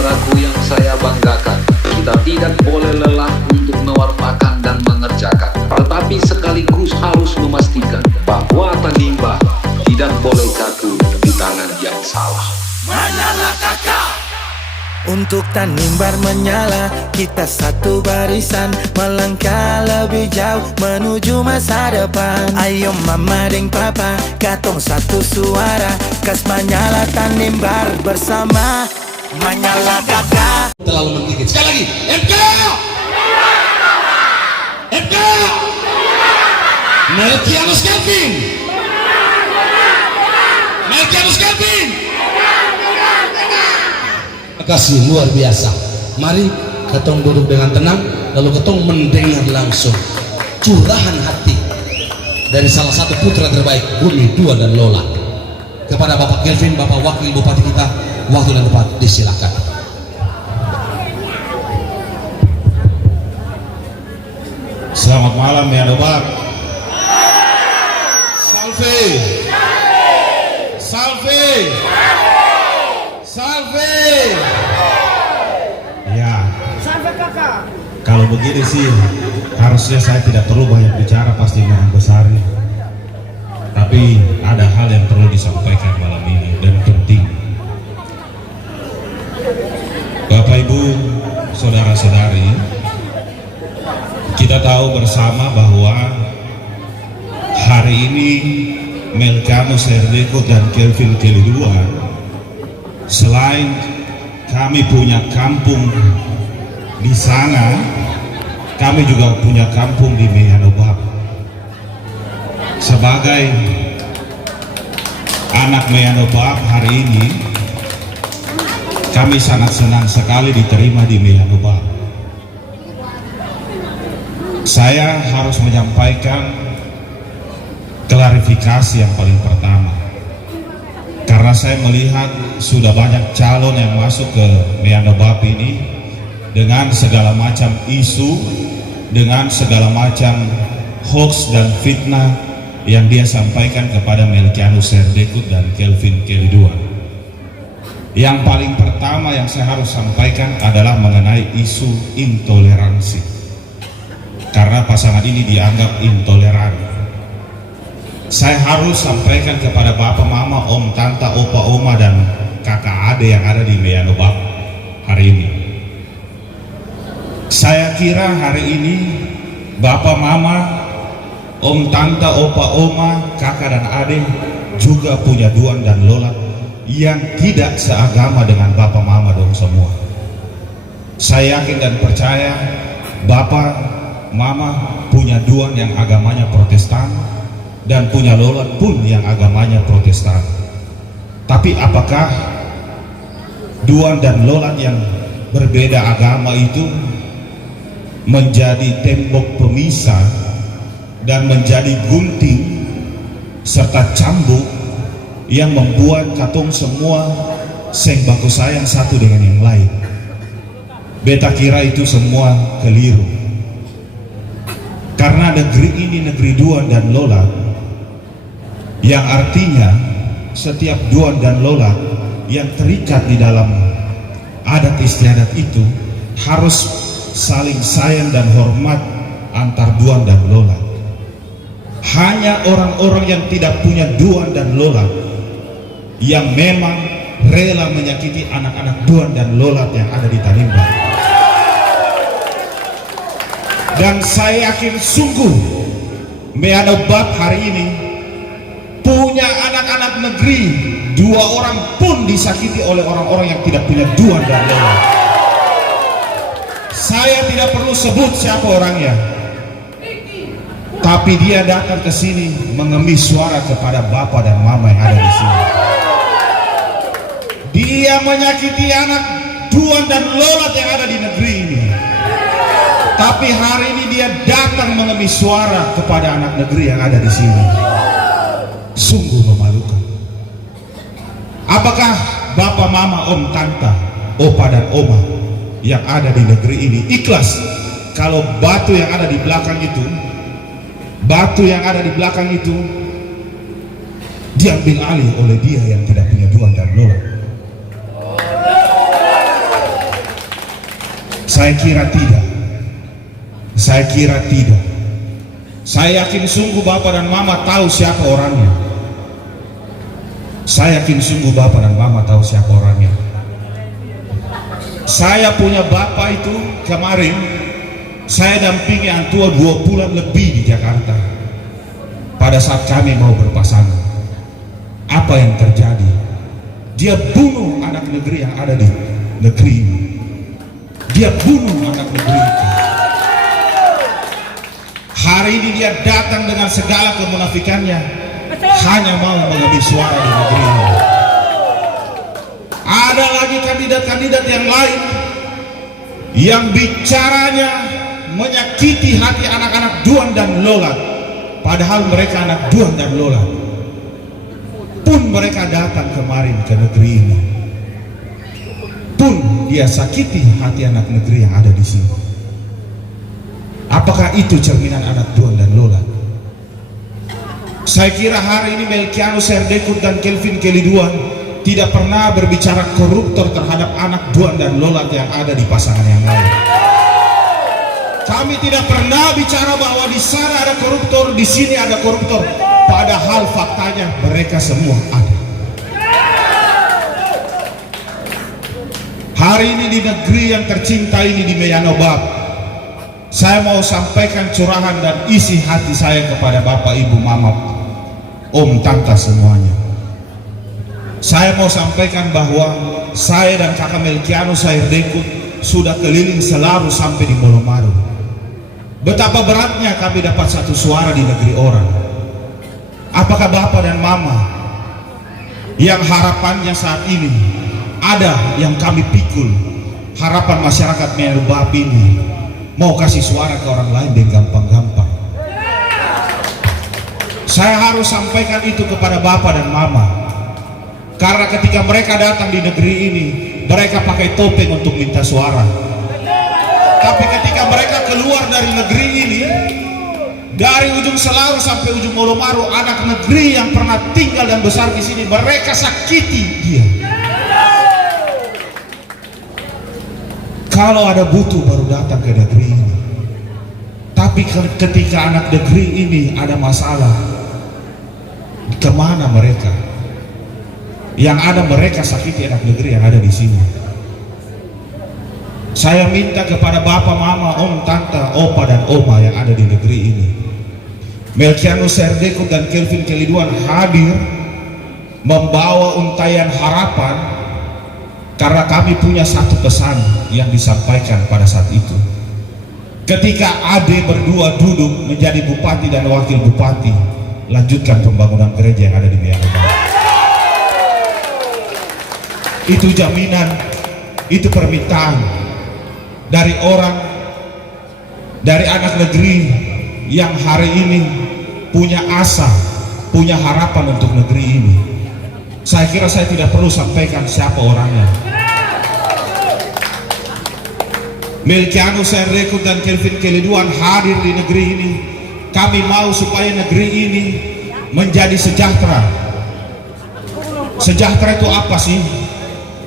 saudaraku yang saya banggakan, kita tidak boleh lelah untuk mewartakan dan mengerjakan, tetapi sekaligus harus memastikan bahwa Tanimbar tidak boleh jatuh di tangan yang salah. Menyala kakak. Untuk Tanimbar menyala, kita satu barisan, melangkah lebih jauh menuju masa depan. Ayo mama deng papa, katong satu suara, kas menyala Tanimbar bersama. Menyala kakak. Terlalu menggigit. Sekali lagi, MK! MK! Melkianus Kelvin! Melkianus Kelvin! Terima kasih, luar biasa. Mari ketong duduk dengan tenang, lalu ketong mendengar langsung curahan hati dari salah satu putra terbaik Bumi Dua dan Lola. Kepada Bapak Kelvin, Bapak Wakil Bupati kita, waktu dan tempat disilakan. Selamat malam ya Dobak. Salve. Salve. Salve. Ya. Sampai kakak. Kalau begini sih harusnya saya tidak perlu banyak bicara, pasti Maha Besar. Tapi ada hal yang perlu disampaikan malam ini dan penting. Bapak Ibu, saudara-saudari, kita tahu bersama bahwa hari ini Melkianus Serdeko dan Kelvin Kelly-II, selain kami punya kampung di sana, kami juga punya kampung di Meyanobab. Sebagai anak Meyanobab hari ini, kami sangat senang sekali diterima di Meyanobab. Saya harus menyampaikan klarifikasi yang paling pertama, karena saya melihat sudah banyak calon yang masuk ke Meyanobab ini dengan segala macam isu, dengan segala macam hoax dan fitnah yang dia sampaikan kepada Melkianus Serdeko dan Kelvin Kelly-II. Yang paling pertama yang saya harus sampaikan adalah mengenai isu intoleransi, karena pasangan ini dianggap intoleran. Saya harus sampaikan kepada Bapak, Mama, Om, Tante, Opa, Oma, dan kakak ade yang ada di Meyanobab hari ini. Saya kira hari ini Bapak, Mama, Om, Tante, Opa, Oma, kakak dan adik juga punya Duan dan Lola yang tidak seagama dengan Bapak, Mama dong semua. Saya yakin dan percaya Bapak, Mama punya Duan yang agamanya Protestan dan punya Lola pun yang agamanya Protestan. Tapi apakah Duan dan Lola yang berbeda agama itu menjadi tembok pemisah dan menjadi gunting serta cambuk yang membuat katong semua seng baku sayang satu dengan yang lain? Beta kira itu semua keliru, karena negeri ini negeri Duan dan Lola, yang artinya setiap Duan dan Lola yang terikat di dalam adat istiadat itu harus saling sayang dan hormat antar Duan dan Lola. Hanya orang-orang yang tidak punya Duan dan Lola yang memang rela menyakiti anak-anak Duan dan Lola yang ada di Tanimbar. Dan saya yakin sungguh Meyanobab hari ini punya anak-anak negeri, 2 orang pun disakiti oleh orang-orang yang tidak punya Duan dan Lola. Saya tidak perlu sebut siapa orangnya, tapi dia datang ke sini mengemis suara kepada Bapak dan Mama yang ada di sini. Dia menyakiti anak Duan dan Lola yang ada di negeri ini. Tapi hari ini dia datang mengemis suara kepada anak negeri yang ada di sini. Sungguh memalukan. Apakah Bapak, Mama, Om, Tante, Opa dan Oma yang ada di negeri ini ikhlas kalau batu yang ada di belakang itu, diambil alih oleh dia yang tidak punya Duan dan Lola? Saya kira tidak. Saya kira tidak. Saya yakin sungguh Bapak dan Mama tahu siapa orangnya. Saya yakin sungguh Bapak dan Mama tahu siapa orangnya. Saya punya Bapak itu kemarin, saya dampingi Antua 2 bulan lebih di Jakarta. Pada saat kami mau berpasangan, apa yang terjadi? Dia bunuh anak negeri yang ada di negeri ini. Dia bunuh anak negeri itu. Hari ini dia datang dengan segala kemunafikannya, hanya mau mengambil suara di negeri ini. Ada lagi kandidat-kandidat yang lain yang bicaranya menyakiti hati anak-anak Duan dan Lola, padahal mereka anak Duan dan Lola. Pun mereka datang kemarin ke negeri ini, pun dia sakiti hati anak negeri yang ada di sini. Apakah itu cerminan anak Duan dan Lola? Saya kira hari ini Melkianus Serdekut dan Kelvin Keliduan tidak pernah berbicara koruptor terhadap anak Duan dan Lola yang ada di pasangan yang lain. Kami tidak pernah bicara bahwa di sana ada koruptor, di sini ada koruptor. Padahal faktanya mereka semua ada. Hari ini di negeri yang tercinta ini di Meyanobab, saya mau sampaikan curahan dan isi hati saya kepada Bapak, Ibu, Mama, Om, Tante semuanya. Saya mau sampaikan bahwa saya dan kakak Melkianus Serdekut sudah keliling selalu sampai di Bolomaru. Betapa beratnya kami dapat satu suara di negeri orang. Apakah Bapak dan Mama yang harapannya saat ini ada yang kami pikul, harapan masyarakat Meyanobab ini mau kasih suara ke orang lain dengan gampang-gampang? Saya harus sampaikan itu kepada Bapak dan Mama, karena ketika mereka datang di negeri ini, mereka pakai topeng untuk minta suara. Tapi ketika mereka keluar dari negeri ini, dari ujung Selau sampai ujung Bolomaru, anak negeri yang pernah tinggal dan besar di sini, mereka sakiti dia. Kalau ada butuh baru datang ke negeri ini. Tapi ketika anak negeri ini ada masalah, kemana mereka? Yang ada mereka sakiti anak negeri yang ada di sini. Saya minta kepada Bapak, Mama, Om, Tante, Opa dan Oma yang ada di negeri ini, Melkianus Serdekut dan Kelvin Keliduan hadir membawa untayan harapan, karena kami punya satu pesan yang disampaikan pada saat itu. Ketika Ade berdua duduk menjadi bupati dan wakil bupati, lanjutkan pembangunan gereja yang ada di Meyanobab. Itu jaminan, itu permintaan dari orang, dari anak negeri yang hari ini punya asa, punya harapan untuk negeri ini. Saya kira saya tidak perlu sampaikan siapa orangnya. Melkianus Serdekut dan Kelvin Keliduan hadir di negeri ini. Kami mau supaya negeri ini menjadi sejahtera. Sejahtera itu apa sih?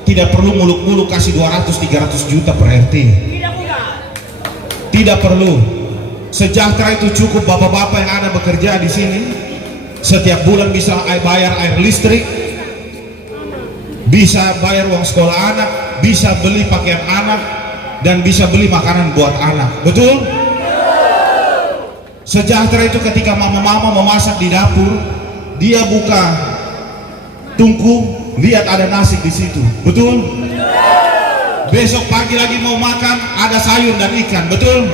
Tidak perlu muluk-muluk kasih 200-300 juta per RT. Tidak perlu. Sejahtera itu cukup bapak-bapak yang ada bekerja di sini, setiap bulan bisa bayar air listrik, bisa bayar uang sekolah anak, bisa beli pakaian anak, dan bisa beli makanan buat anak. Betul? Sejahtera itu ketika mama-mama memasak di dapur, dia buka tungku, lihat ada nasi di situ. Betul? Besok pagi lagi mau makan, ada sayur dan ikan. Betul?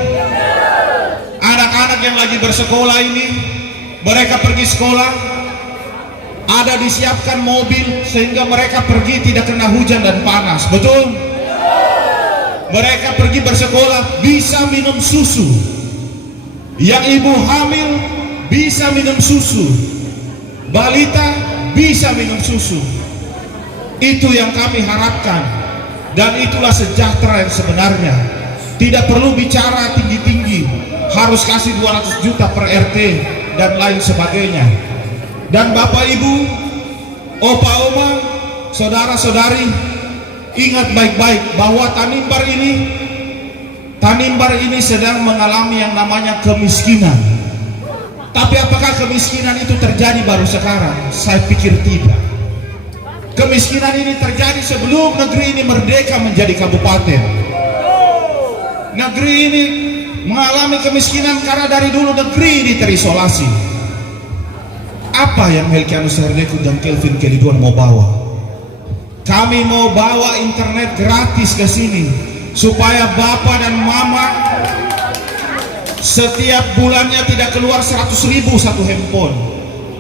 Anak-anak yang lagi bersekolah ini, mereka pergi sekolah, ada disiapkan mobil sehingga mereka pergi tidak kena hujan dan panas. Betul? Mereka pergi bersekolah bisa minum susu. Yang ibu hamil bisa minum susu, balita bisa minum susu. Itu yang kami harapkan, dan itulah sejahtera yang sebenarnya. Tidak perlu bicara tinggi-tinggi, harus kasih 200 juta per RT dan lain sebagainya. Dan Bapak Ibu, Opa Oma, Saudara-saudari, ingat baik-baik bahwa Tanimbar ini Tanimbar ini sedang mengalami yang namanya kemiskinan. Tapi apakah kemiskinan itu terjadi baru sekarang? Saya pikir tidak. Kemiskinan ini terjadi sebelum negeri ini merdeka menjadi kabupaten. Negeri ini mengalami kemiskinan karena dari dulu negeri ini terisolasi. Apa yang Melkianus Herdeku dan Kelvin Keliduan mau bawa? Kami mau bawa internet gratis ke sini supaya bapak dan mama setiap bulannya tidak keluar 100.000 satu handphone.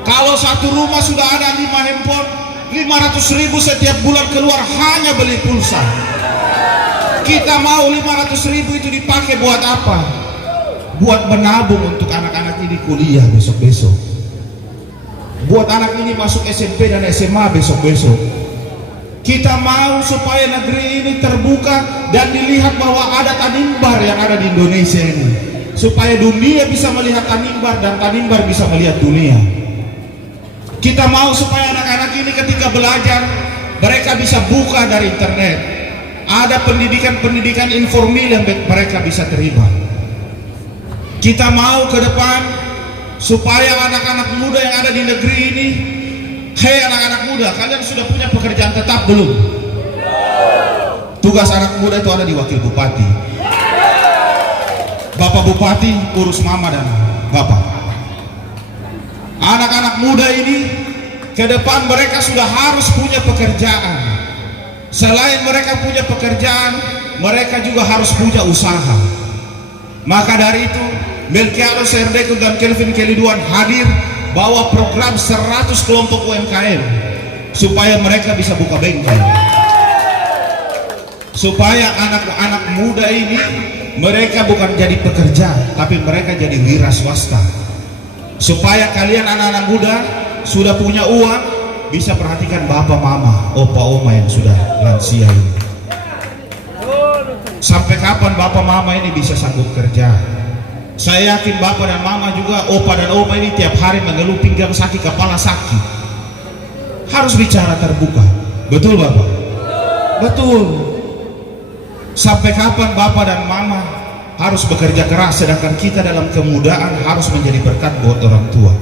Kalau satu rumah sudah ada 5 handphone, 500.000 setiap bulan keluar hanya beli pulsa. Kita mau 500.000 itu dipakai buat apa? Buat menabung untuk anak-anak ini kuliah besok-besok, buat anak ini masuk SMP dan SMA besok-besok. Kita mau supaya negeri ini terbuka dan dilihat bahwa ada Tanimbar yang ada di Indonesia ini, supaya dunia bisa melihat Tanimbar dan Tanimbar bisa melihat dunia. Kita mau supaya anak-anak ini ketika belajar mereka bisa buka dari internet, ada pendidikan-pendidikan informal yang mereka bisa terima. Kita mau ke depan supaya anak-anak muda yang ada di negeri ini, hei anak-anak muda, kalian sudah punya pekerjaan tetap belum? Tugas anak muda itu ada di wakil bupati. Bapak bupati urus mama dan bapak. Anak-anak muda ini ke depan mereka sudah harus punya pekerjaan. Selain mereka punya pekerjaan, mereka juga harus punya usaha. Maka dari itu Melkianus Herdeku dan Kelvin Keliduan hadir bawa program 100 kelompok UMKM supaya mereka bisa buka bengkel, supaya anak-anak muda ini mereka bukan jadi pekerja tapi mereka jadi wira swasta, supaya kalian anak-anak muda sudah punya uang bisa perhatikan bapak mama, opa oma yang sudah lansia ini. Sampai kapan bapak mama ini bisa sanggup kerja? Saya yakin bapak dan mama juga, opa dan oma ini tiap hari mengeluh pinggang sakit, kepala sakit. Harus bicara terbuka. Betul bapak? Betul. Sampai kapan bapak dan mama harus bekerja keras sedangkan kita dalam kemudaan harus menjadi berkat buat orang tua?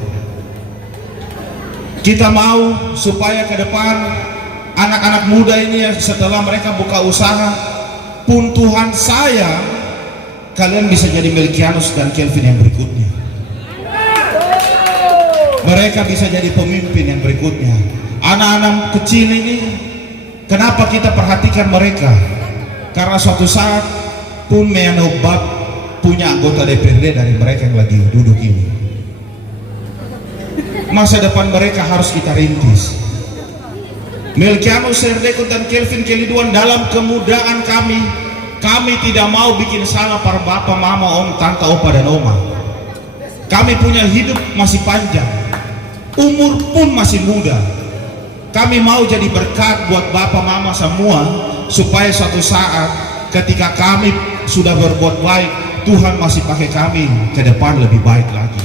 Kita mau supaya ke depan anak-anak muda ini setelah mereka buka usaha pun Tuhan sayang kalian bisa jadi Melkianus dan Kelvin yang berikutnya. Mereka bisa jadi pemimpin yang berikutnya. Anak-anak kecil ini kenapa kita perhatikan mereka? Karena suatu saat pun Meyanobab punya anggota DPRD dari mereka yang lagi duduk ini. Masa depan mereka harus kita rintis. Melkianus Herdeku dan Kelvin Keliduan dalam kemudaan kami tidak mau bikin salah para bapak, mama, om, tante, opa dan oma. Kami punya hidup masih panjang, umur pun masih muda. Kami mau jadi berkat buat bapak, mama semua, supaya suatu saat ketika kami sudah berbuat baik, Tuhan masih pakai kami ke depan lebih baik lagi.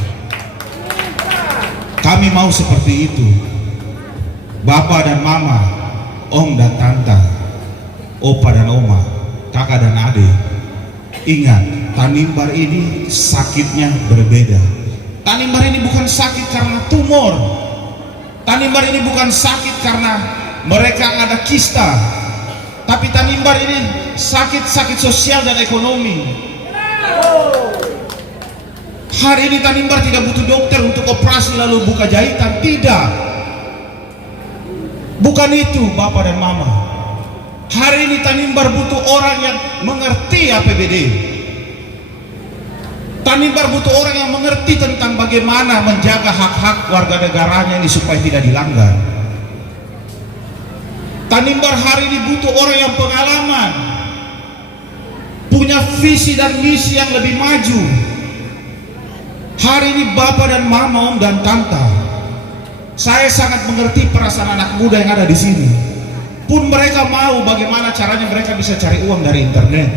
Kami mau seperti itu. Bapak dan mama, om dan tante, opa dan oma, kakak dan adik, ingat, Tanimbar ini sakitnya berbeda. Tanimbar ini bukan sakit karena tumor. Tanimbar ini bukan sakit karena mereka ada kista. Tapi Tanimbar ini sakit sosial dan ekonomi. Hari ini Tanimbar tidak butuh dokter untuk operasi lalu buka jahitan, tidak. Bukan itu bapak dan mama. Hari ini Tanimbar butuh orang yang mengerti APBD. Tanimbar butuh orang yang mengerti tentang bagaimana menjaga hak-hak warga negaranya ini supaya tidak dilanggar. Tanimbar hari ini butuh orang yang pengalaman, punya visi dan misi yang lebih maju. Hari ini bapak dan mama, om dan tante, saya sangat mengerti perasaan anak muda yang ada di sini. Pun mereka mau bagaimana caranya mereka bisa cari uang dari internet.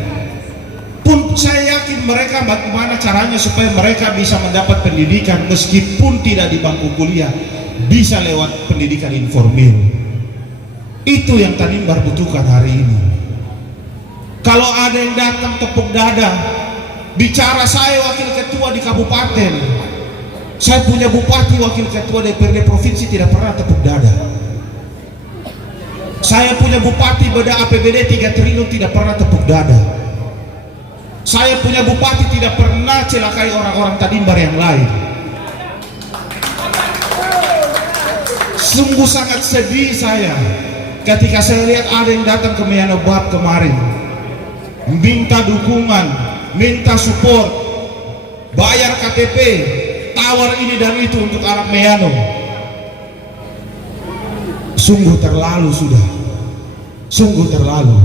Pun saya yakin mereka bagaimana caranya supaya mereka bisa mendapat pendidikan meskipun tidak di bangku kuliah, bisa lewat pendidikan informal. Itu yang Tanimbar butuhkan hari ini. Kalau ada yang datang tepuk dada, bicara saya wakil ketua di kabupaten, saya punya bupati wakil ketua DPRD provinsi tidak pernah tepuk dada. Saya punya bupati beda APBD 3 triliun tidak pernah tepuk dada. Saya punya bupati tidak pernah celakai orang-orang Tanimbar yang lain. Sungguh sangat sedih saya ketika saya lihat ada yang datang ke Meyano Bab kemarin, minta dukungan, minta support, bayar KTP, tawar ini dan itu untuk anak Meyano. Sungguh terlalu sudah, sungguh terlalu.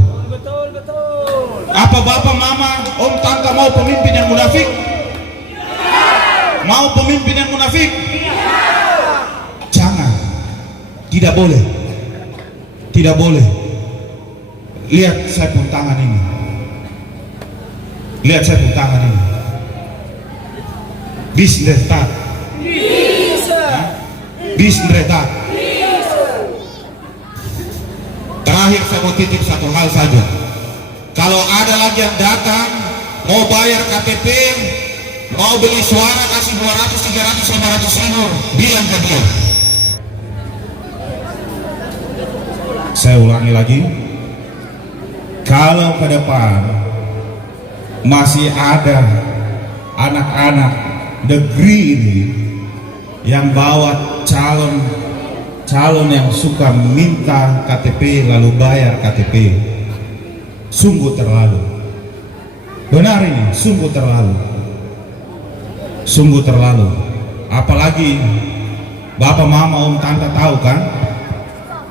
Apa bapak, mama, om, tante mau pemimpin yang munafik? Mau pemimpin yang munafik? Jangan, tidak boleh, tidak boleh. Lihat saya pun tangan ini, lihat saya pun tangan ini. Bisnretat, bisnretat. Terakhir saya mau titip satu hal saja. Kalau ada lagi yang datang mau bayar KTP, mau beli suara kasih 200, 300, 500 ribu, bilang ke dia. Saya ulangi lagi, kalau ke depan masih ada anak-anak negeri ini yang bawa calon yang suka minta KTP lalu bayar KTP, sungguh terlalu. Benar ini, sungguh terlalu, sungguh terlalu. Apalagi bapak, mama, om, tante tahu kan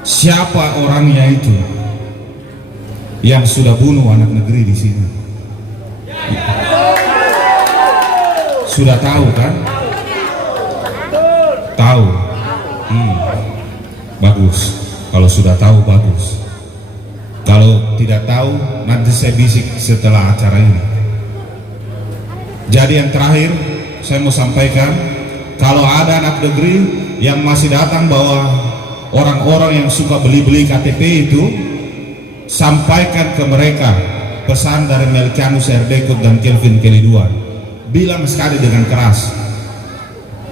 siapa orangnya itu yang sudah bunuh anak negeri di sini? Sudah tahu kan? Tahu. Bagus. Kalau sudah tahu bagus. Kalau tidak tahu nanti saya bisik setelah acara ini. Jadi yang terakhir saya mau sampaikan, kalau ada anak negeri yang masih datang bawa orang-orang yang suka beli-beli KTP itu, sampaikan ke mereka pesan dari Melkianus Erdekut dan Kelvin Keliduan. Bilang sekali dengan keras,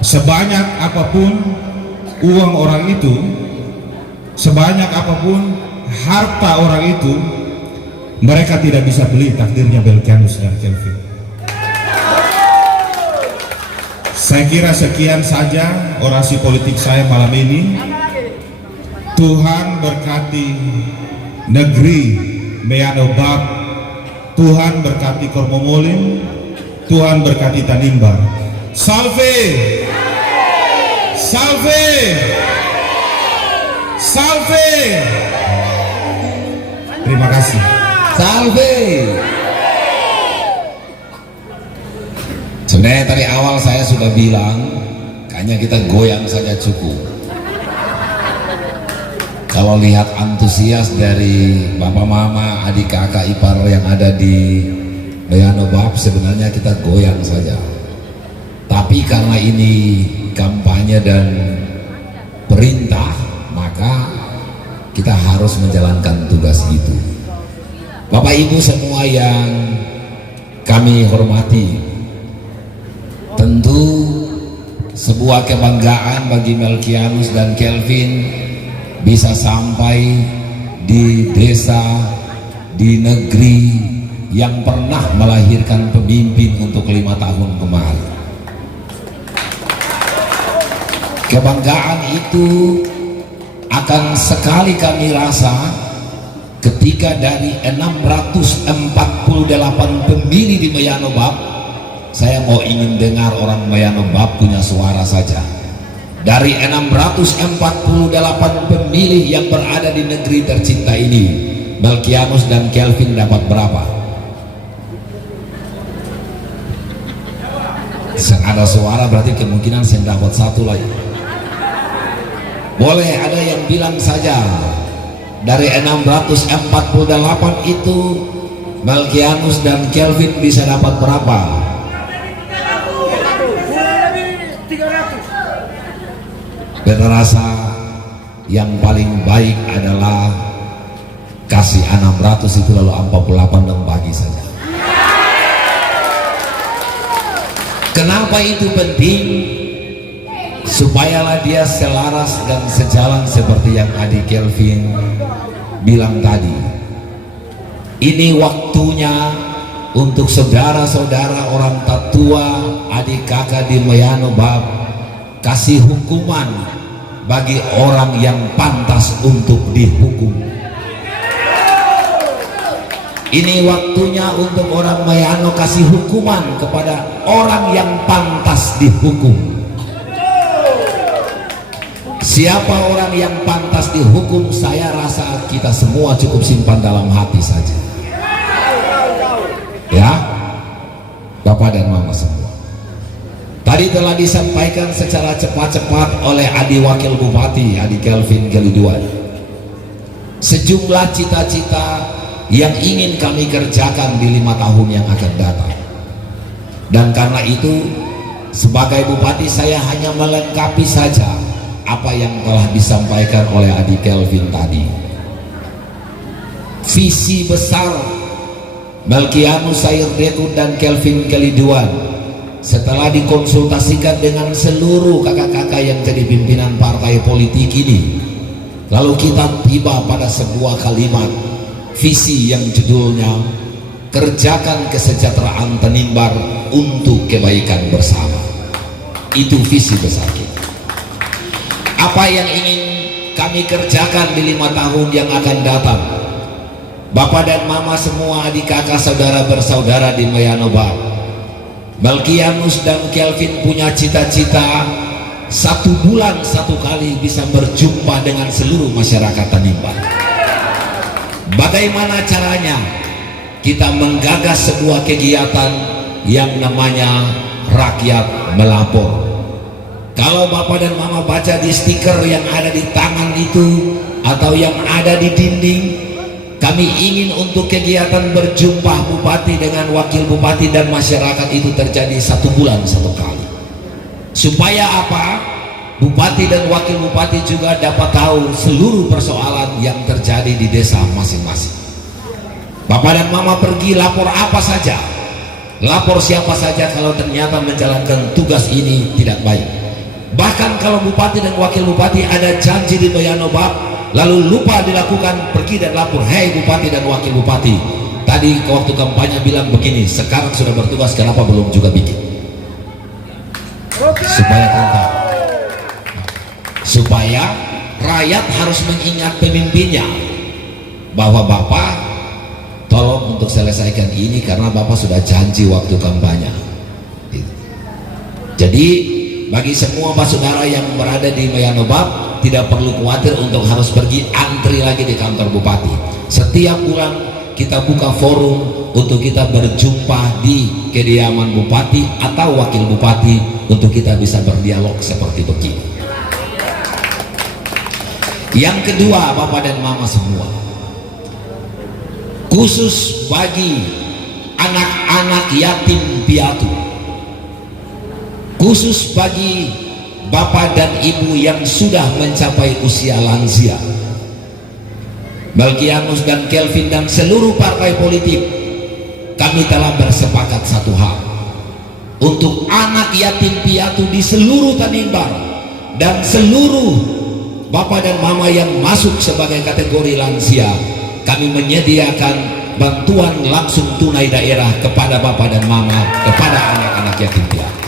sebanyak apapun uang orang itu, sebanyak apapun harta orang itu, mereka tidak bisa beli takdirnya Melkianus dan Kelvin. Saya kira sekian saja orasi politik saya malam ini. Tuhan berkati negeri Meyano Bab, Tuhan berkati Kormomolim, Tuhan berkati Tanimbar. Salve, salve, salve. Terima kasih. Salve. Sebenarnya tadi awal saya sudah bilang, kayaknya kita goyang saja cukup. Kalau lihat antusias dari bapak, mama, adik, kakak, ipar yang ada di Meyano Bab, sebenarnya kita goyang saja. Tapi karena ini kampanye dan perintah, maka kita harus menjalankan tugas itu. Bapak Ibu semua yang kami hormati, tentu sebuah kebanggaan bagi Melkianus dan Kelvin bisa sampai di desa, di negeri yang pernah melahirkan pemimpin untuk 5 tahun kemarin. Kebanggaan itu akan sekali kami rasa ketika dari 648 pemilih di Meyano Bab, saya mau ingin dengar orang Meyano Bab punya suara saja. Dari 648 pemilih yang berada di negeri tercinta ini, Melkianus dan Kelvin dapat berapa? Ada suara, berarti kemungkinan saya dapat 1 lagi. Boleh ada yang bilang saja, dari 648 itu Melkianus dan Kelvin bisa dapat berapa? Dan rasa yang paling baik adalah kasih 600 itu lalu 48 dan bagi saja. Kenapa itu penting? Supayalah dia selaras dan sejalan seperti yang adik Kelvin bilang tadi. Ini waktunya untuk saudara-saudara orang tatua, adik kakak di Mayano Bab, kasih hukuman bagi orang yang pantas untuk dihukum. Ini waktunya untuk orang Mayano kasih hukuman kepada orang yang pantas dihukum. Siapa orang yang pantas dihukum, saya rasa kita semua cukup simpan dalam hati saja. Ya, Bapak dan Mama semua. Tadi telah disampaikan secara cepat-cepat oleh Adi Wakil Bupati, Adi Kelvin Keliduan, sejumlah cita-cita yang ingin kami kerjakan di 5 tahun yang akan datang. Dan karena itu, sebagai Bupati saya hanya melengkapi saja apa yang telah disampaikan oleh Adi Kelvin tadi. Visi besar Melkianus Sair Dekut dan Kelvin Keliduan setelah dikonsultasikan dengan seluruh kakak-kakak yang jadi pimpinan partai politik ini, lalu kita tiba pada sebuah kalimat visi yang judulnya kerjakan kesejahteraan Tanimbar untuk kebaikan bersama. Itu visi besar kita. Apa yang ingin kami kerjakan di 5 tahun yang akan datang? Bapak dan Mama semua, adik kakak saudara bersaudara di Mayano Bab, Melkianus dan Kelvin punya cita-cita 1 bulan 1 kali bisa berjumpa dengan seluruh masyarakat Tanimbar. Bagaimana caranya? Kita menggagas sebuah kegiatan yang namanya rakyat melapor. Kalau Bapak dan Mama baca di stiker yang ada di tangan itu atau yang ada di dinding, kami ingin untuk kegiatan berjumpa Bupati dengan Wakil Bupati dan masyarakat itu terjadi 1 bulan 1 kali. Supaya apa? Bupati dan Wakil Bupati juga dapat tahu seluruh persoalan yang terjadi di desa masing-masing. Bapak dan Mama pergi lapor apa saja, lapor siapa saja kalau ternyata menjalankan tugas ini tidak baik. Bahkan kalau Bupati dan Wakil Bupati ada janji di Mayano Bab lalu lupa dilakukan, pergi dan lapor, hei Bupati dan Wakil Bupati, tadi waktu kampanye bilang begini, sekarang sudah bertugas, kenapa belum juga bikin? Supaya kan tahu, supaya rakyat harus mengingat pemimpinnya bahwa Bapak tolong untuk selesaikan ini karena Bapak sudah janji waktu kampanye. Jadi bagi semua saudara yang berada di Mayano Bab, tidak perlu khawatir untuk harus pergi antri lagi di kantor Bupati. Setiap bulan kita buka forum untuk kita berjumpa di kediaman Bupati atau Wakil Bupati untuk kita bisa berdialog seperti begini. Yang kedua, Bapak dan Mama semua, khusus bagi anak-anak yatim piatu, khusus bagi Bapak dan Ibu yang sudah mencapai usia lansia, Melkianus dan Kelvin dan seluruh partai politik, kami telah bersepakat satu hal, untuk anak yatim piatu di seluruh Tanimbar dan seluruh Bapak dan Mama yang masuk sebagai kategori lansia, kami menyediakan bantuan langsung tunai daerah kepada Bapak dan Mama, kepada anak-anak yatim piatu,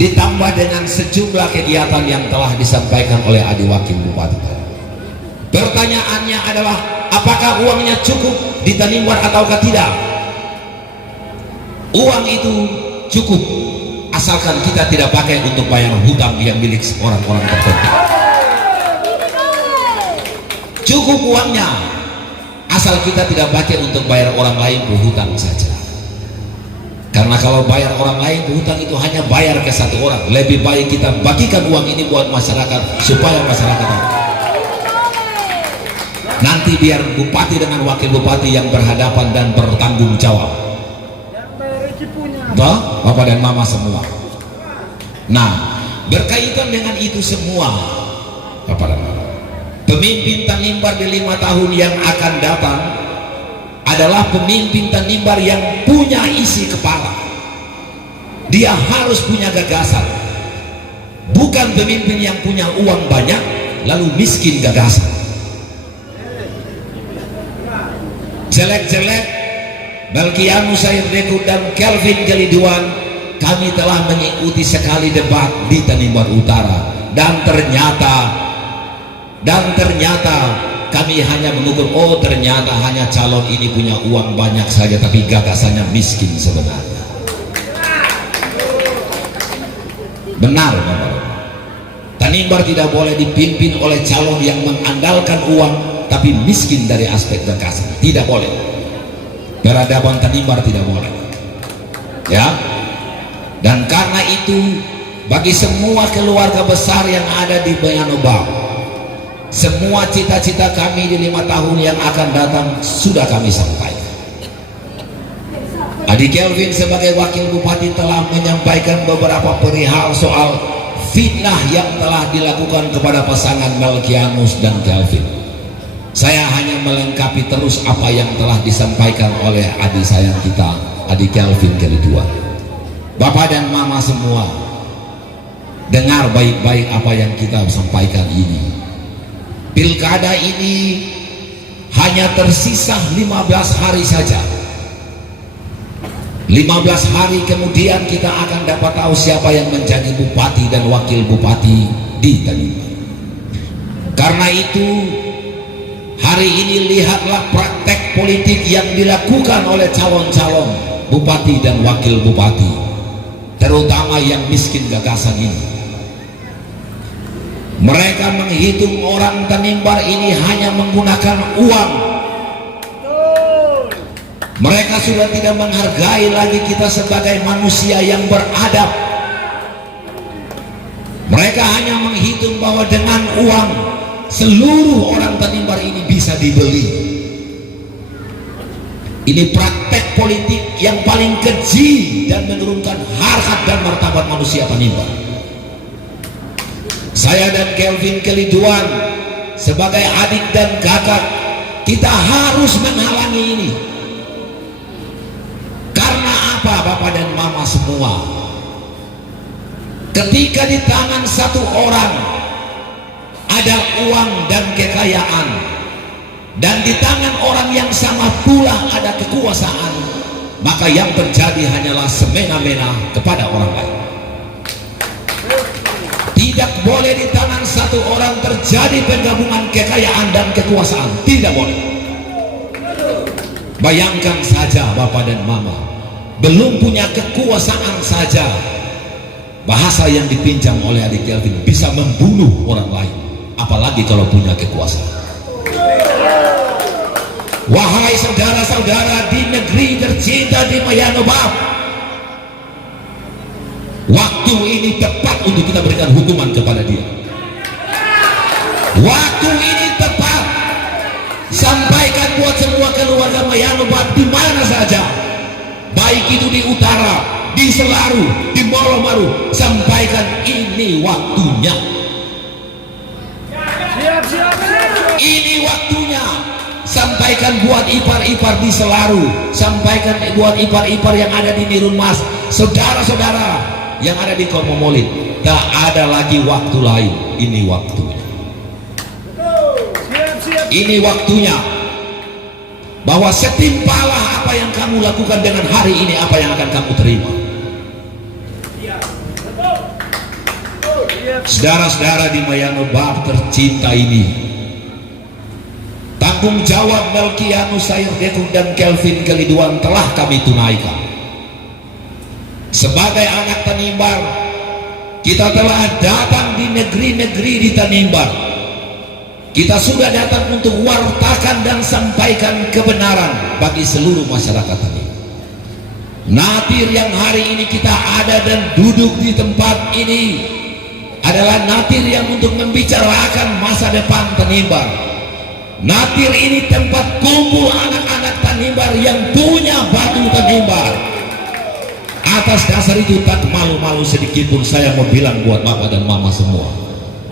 ditambah dengan sejumlah kegiatan yang telah disampaikan oleh Adi Wakil Bupati. Pertanyaannya adalah, apakah uangnya cukup di Tanimbar ataukah tidak? Uang itu cukup asalkan kita tidak pakai untuk bayar hutang yang milik orang-orang tertentu. Cukup uangnya asal kita tidak pakai untuk bayar orang lain berhutang saja. Karena kalau bayar orang lain berhutang itu hanya bayar ke satu orang. Lebih baik kita bagikan uang ini buat masyarakat supaya masyarakat nanti biar Bupati dengan Wakil Bupati yang berhadapan dan bertanggung jawab. Bapak dan Mama semua. Nah, berkaitan dengan itu semua, Bapak dan Mama, Pemimpin Tanimbar di 5 tahun yang akan datang adalah pemimpin Tanimbar yang punya isi kepala. Dia harus punya gagasan. Bukan pemimpin yang punya uang banyak lalu miskin gagasan. Jelek-jelek Melkianus Sayurdeku dan Kelvin Keliduan, kami telah mengikuti sekali debat di Tanimbar Utara, dan ternyata kami hanya mengukur, oh ternyata hanya calon ini punya uang banyak saja tapi gagasannya miskin sebenarnya. Benar Bapak. Tanimbar tidak boleh dipimpin oleh calon yang mengandalkan uang tapi miskin dari aspek gagasan. Tidak boleh. Peradaban Tanimbar tidak boleh. Ya. Dan karena itu bagi semua keluarga besar yang ada di Bayanobau, semua cita-cita kami di 5 tahun yang akan datang sudah kami sampaikan. Adik Kelvin sebagai wakil bupati telah menyampaikan beberapa perihal soal fitnah yang telah dilakukan kepada pasangan Melkianus dan Kelvin. Saya hanya melengkapi terus apa yang telah disampaikan oleh adik sayang kita, adik Kelvin Keliduan. Bapak dan mama semua, dengar baik-baik apa yang kita sampaikan ini. Pilkada ini hanya tersisa 15 hari saja. 15 hari kemudian kita akan dapat tahu siapa yang menjadi bupati dan wakil bupati di Tanimbar. Karena itu hari ini lihatlah praktek politik yang dilakukan oleh calon-calon bupati dan wakil bupati, terutama yang miskin gagasan ini. Mereka menghitung orang Tanimbar ini hanya menggunakan uang. Mereka sudah tidak menghargai lagi kita sebagai manusia yang beradab. Mereka hanya menghitung bahwa dengan uang seluruh orang Tanimbar ini bisa dibeli. Ini praktek politik yang paling keji dan menurunkan harkat dan martabat manusia Tanimbar. Saya dan Kelvin Keliduan sebagai adik dan kakak, kita harus menghalangi ini. Karena apa Bapak dan Mama semua? Ketika di tangan satu orang ada uang dan kekayaan, dan di tangan orang yang sama pula ada kekuasaan, maka yang terjadi hanyalah semena-mena kepada orang lain. Tidak boleh di tangan satu orang terjadi penggabungan kekayaan dan kekuasaan. Tidak boleh. Bayangkan saja Bapak dan Mama, belum punya kekuasaan saja, bahasa yang dipinjam oleh adik Kelvin bisa membunuh orang lain, apalagi kalau punya kekuasaan. Wahai saudara-saudara di negeri tercinta di Bayanobau, waktu ini tepat untuk kita berikan hukuman kepada dia. Waktu ini tepat. Sampaikan buat semua keluarga Bayanobau di mana saja, baik itu di utara, di Selaru, di Molomaru, sampaikan ini waktunya. Ini waktunya. Sampaikan buat ipar-ipar di Selaru, sampaikan buat ipar-ipar yang ada di Nirunmas, saudara-saudara yang ada di Kormomolit, tak ada lagi waktu lain. Ini waktunya. Ini waktunya. Bahwa setimpalah apa yang kamu lakukan dengan hari ini, apa yang akan kamu terima. Saudara-saudara di Bayanobau tercinta ini, tanggung jawab Melkianus Sayurdeku dan Kelvin Keliduan telah kami tunaikan. Sebagai anak Tanimbar, kita telah datang di negeri-negeri di Tanimbar. Kita sudah datang untuk wartakan dan sampaikan kebenaran bagi seluruh masyarakat Tanimbar. Natir yang hari ini kita ada dan duduk di tempat ini adalah natir yang untuk membicarakan masa depan Tanimbar. Natir ini tempat kumpul anak-anak Tanimbar yang punya batu Tanimbar. Atas dasar itu, tak malu-malu sedikit pun saya mau bilang buat Bapak dan Mama semua,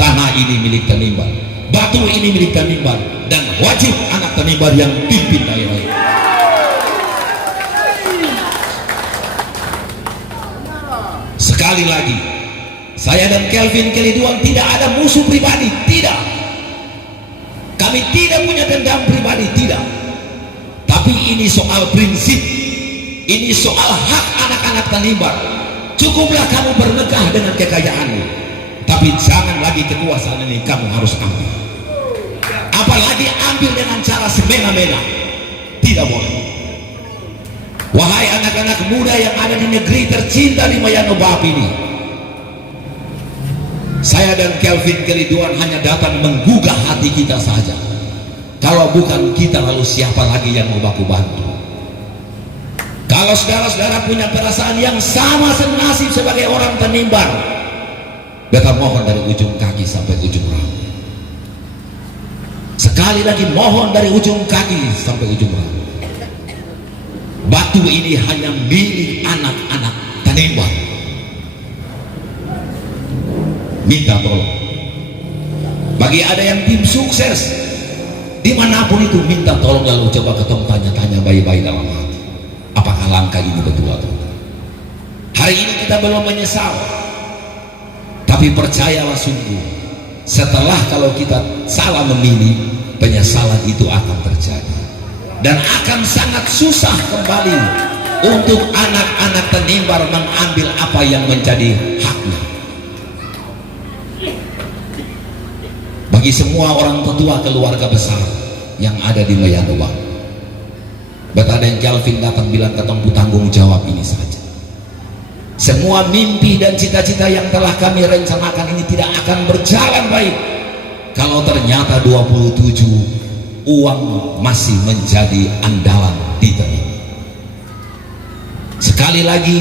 tanah ini milik Tanimbar. batu ini milik Tanimbar dan wajib anak Tanimbar yang pimpin daerah ini. Sekali lagi, saya dan Kelvin Keliduan tidak ada musuh pribadi, tidak. Kami tidak punya dendam pribadi, tidak. Tapi ini soal prinsip, ini soal hak anak-anak Tanimbar. Cukuplah kamu bermegah dengan kekayaanmu, tapi jangan lagi kekuasaan ini kamu harus ambil. Apalagi ambil dengan cara semena-mena, tidak boleh. Wahai anak-anak muda yang ada di negeri tercinta di Mayanobap ini, saya dan Kelvin Keliduan hanya datang menggugah hati kita saja. Kalau bukan kita, lalu siapa lagi yang mau baku bantu? Kalau saudara-saudara punya perasaan yang sama senasib sebagai orang Tanimbar, beta mohon dari ujung kaki sampai ujung rambut. Sekali lagi mohon dari ujung kaki sampai ujung rambut. Batu ini hanya milik anak-anak Tanimbar. Minta tolong. Bagi ada yang tim sukses dimanapun itu, minta tolong lalu coba ketemu tanya-tanya baik-baik dalam hati. Apakah langkah ini betul atau tidak? Hari ini kita belum menyesal, tapi percayalah sungguh, setelah kalau kita salah memilih, penyesalan itu akan terjadi. Dan akan sangat susah kembali untuk anak-anak Tanimbar mengambil apa yang menjadi haknya. Bagi semua orang tetua keluarga besar yang ada di Mayanobap, beta dan Kelvin datang bilang ketemu tanggung jawab ini saja. Semua mimpi dan cita-cita yang telah kami rencanakan ini tidak akan berjalan baik kalau ternyata 27 uang masih menjadi andalan di Tanimbar. Sekali lagi,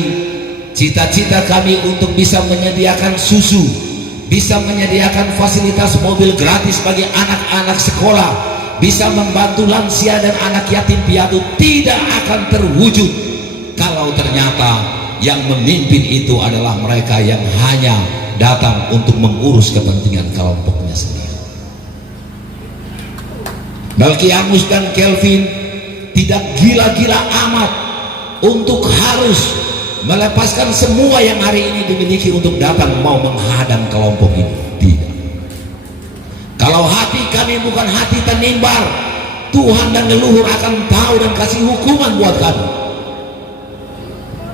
cita-cita kami untuk bisa menyediakan susu, bisa menyediakan fasilitas mobil gratis bagi anak-anak sekolah, bisa membantu lansia dan anak yatim piatu tidak akan terwujud kalau ternyata yang memimpin itu adalah mereka yang hanya datang untuk mengurus kepentingan kelompoknya sendiri. Balkianus dan Kelvin tidak gila-gila amat untuk harus melepaskan semua yang hari ini dimiliki untuk datang mau menghadang kelompok ini. Tidak. Kalau hati kami bukan hati Tanimbar, Tuhan dan leluhur akan tahu dan kasih hukuman buat kami.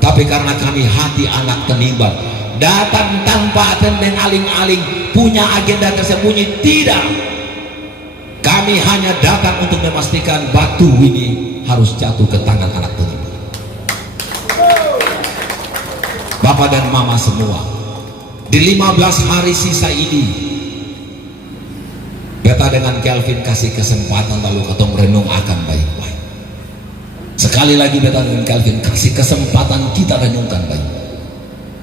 Tapi karena kami hati anak Tanimbar, datang tanpa tendeng aling-aling, punya agenda tersembunyi, tidak. Kami hanya datang untuk memastikan batu ini harus jatuh ke tangan anak Tanimbar. Bapak dan Mama semua, di 15 hari sisa ini, beta dengan Kelvin kasih kesempatan lalu ketemu renung akan baik-baik. Sekali lagi beta dan Kelvin kasih kesempatan kita renungkan baik.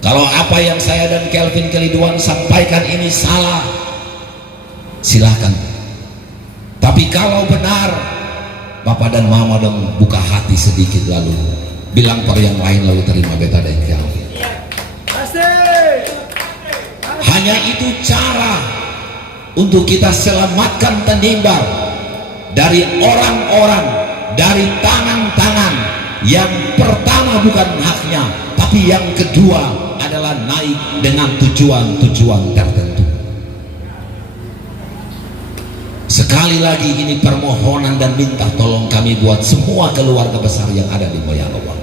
Kalau apa yang saya dan Kelvin Keliduan sampaikan ini salah, silakan. Tapi kalau benar, Bapak dan Mama dong buka hati sedikit lalu bilang per yang lain lalu terima beta dan Kelvin. Hanya itu cara untuk kita selamatkan Tanimbar dari orang-orang, dari tangan-tangan yang pertama bukan haknya, tapi yang kedua adalah naik dengan tujuan-tujuan tertentu. Sekali lagi ini permohonan dan minta tolong kami buat semua keluarga besar yang ada di Mayanobap.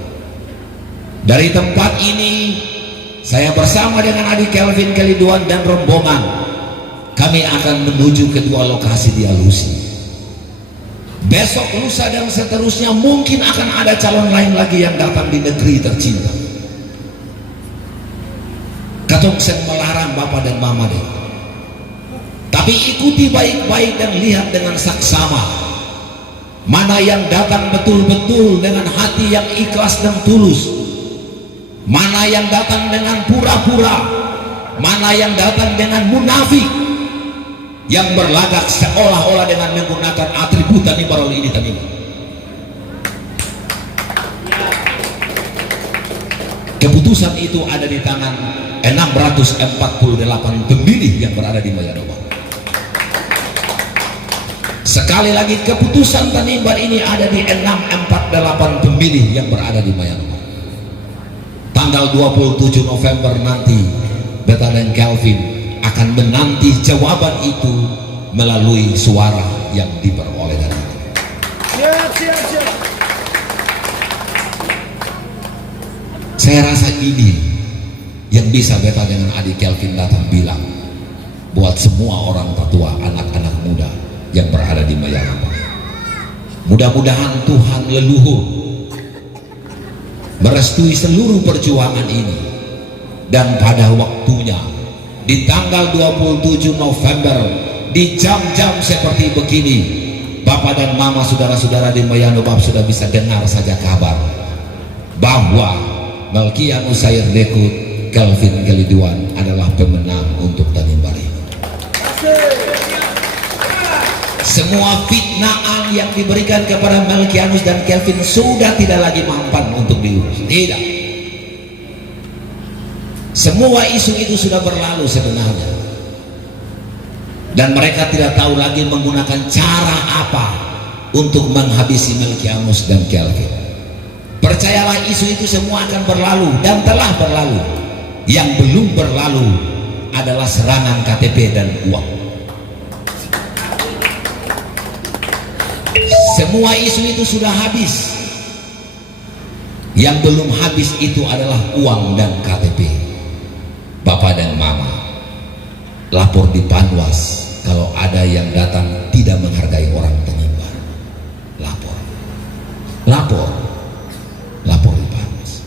Dari tempat ini saya bersama dengan adik Kelvin Keliduan dan rombongan, kami akan menuju kedua lokasi di Alusi. Besok, lusa dan seterusnya mungkin akan ada calon lain lagi yang datang di negeri tercinta. Katong sen melarang Bapak dan Mama deh. Tapi ikuti baik-baik dan lihat dengan saksama mana yang datang betul-betul dengan hati yang ikhlas dan tulus, mana yang datang dengan pura-pura, mana yang datang dengan munafik, yang berlagak seolah-olah dengan menggunakan atribut Tanimbar ini Tanimbar. Keputusan itu ada di tangan 648 pemilih yang berada di Mayanobap. Sekali lagi keputusan Tanimbar ini ada di 648 pemilih yang berada di Mayanobab. Tanggal 27 November nanti Beta dan Kelvin akan menanti jawaban itu melalui suara yang diperoleh dari itu. Siap. Saya rasa ini yang bisa Beta dengan adik Kelvin datang bilang buat semua orang tatua, anak-anak muda yang berada di Mayanobab. Mudah-mudahan Tuhan leluhur merestui seluruh perjuangan ini, dan pada waktunya di tanggal 27 November di jam-jam seperti begini, Bapak dan Mama, saudara-saudara di Mayanobab sudah bisa dengar saja kabar bahwa Melkianus Sayer Dekut Kelvin Keliduan adalah pemenang untuk Tanimbar ini. Semua fitnaan yang diberikan kepada Melkianus dan Kelvin sudah tidak lagi mampan untuk diurus. Tidak. Semua isu itu sudah berlalu sebenarnya, dan mereka tidak tahu lagi menggunakan cara apa untuk menghabisi Melkianus dan Kelvin. Percayalah, isu itu semua akan berlalu dan telah berlalu. Yang belum berlalu adalah serangan KTP dan uang. Semua isu itu sudah habis. Yang belum habis itu adalah uang dan KTP. Bapak dan Mama, lapor di Panwas kalau ada yang datang tidak menghargai orang Tanimbar. Lapor di Panwas,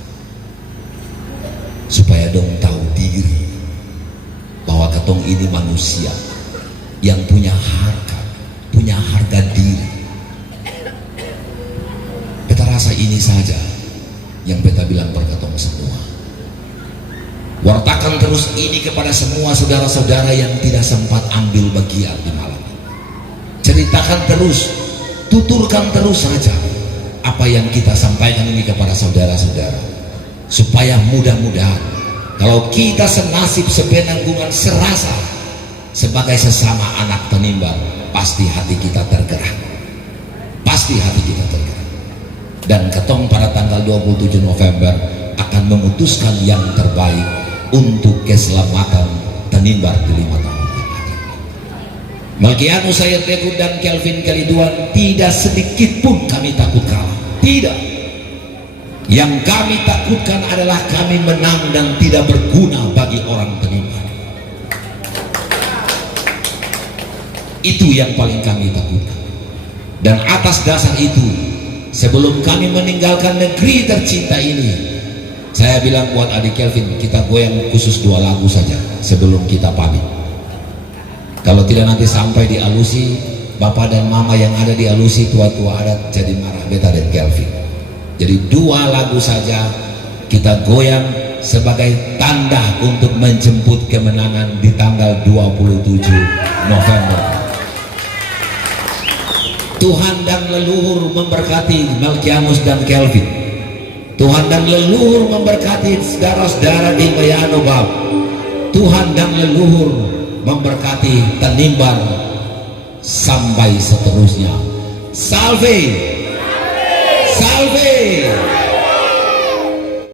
supaya dong tahu diri bahwa ketong ini manusia yang punya harga diri. Beta rasa ini saja yang beta bilang berketong semua. Wartakan terus ini kepada semua saudara-saudara yang tidak sempat ambil bagian di malam ini. Ceritakan terus, tuturkan terus saja apa yang kita sampaikan ini kepada saudara-saudara, supaya mudah-mudahan kalau kita senasib, sepenanggungan, serasa sebagai sesama anak Tanimbar, pasti hati kita tergerak. Dan ketong pada tanggal 27 November akan memutuskan yang terbaik untuk keselamatan Tanimbar di 5 tahun yang akan. Melkianus Sayer Dekut dan Kelvin Keliduan, tidak sedikit pun kami takut kalah. Tidak. Yang kami takutkan adalah kami menang dan tidak berguna bagi orang Tanimbar. Itu yang paling kami takutkan. Dan atas dasar itu, sebelum kami meninggalkan negeri tercinta ini, saya bilang buat adik Kelvin, kita goyang khusus 2 lagu saja sebelum kita pamit. Kalau tidak nanti sampai di Alusi, Bapak dan Mama yang ada di Alusi, tua-tua adat jadi marah beta dan Kelvin. Jadi 2 lagu saja kita goyang sebagai tanda untuk menjemput kemenangan di tanggal 27 November. Tuhan dan leluhur memberkati Melkianus dan Kelvin. Tuhan dan leluhur memberkati saudara-saudara di Mayanobab. Tuhan dan leluhur memberkati Tanimbar sampai seterusnya. Salve